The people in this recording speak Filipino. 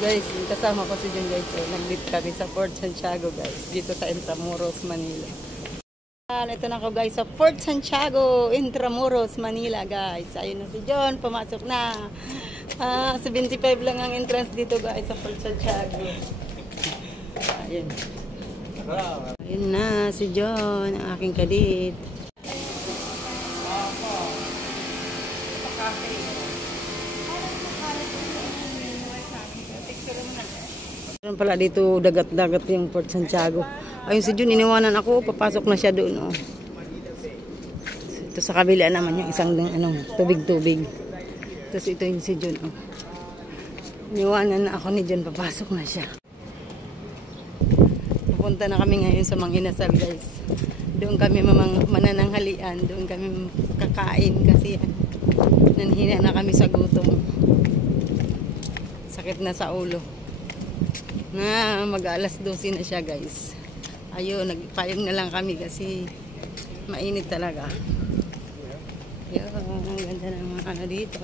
Guys, kasama ko si Jun guys. Nag-dip kami sa Port Santiago guys. Dito sa Intramuros, Manila. Ito na ako guys sa Port Santiago, Intramuros, Manila guys. Ayun na si John, pumasok na. 75 lang ang entrance dito guys sa Port Santiago. Ayun. Ayun na si John, ang aking kadit. Meron pala dito dagat-dagat yung Port Santiago. Ayun si Jun, iniwanan ako, papasok na siya doon. Oh. Ito sa kabila naman yung isang tubig-tubig. Tapos ito yung si Jun. Oh. Iniwanan na ako ni Jun, papasok na siya. Pupunta na kami ngayon sa Mang Inasal guys. Doon kami manananghalian, doon kami kakain kasi nanhina na kami sa gutom. Sakit na sa ulo. Na mag-alas 12 na siya guys. Ayun, nagpayong na lang kami kasi mainit talaga. Ayun, ang ganda ng mga dito.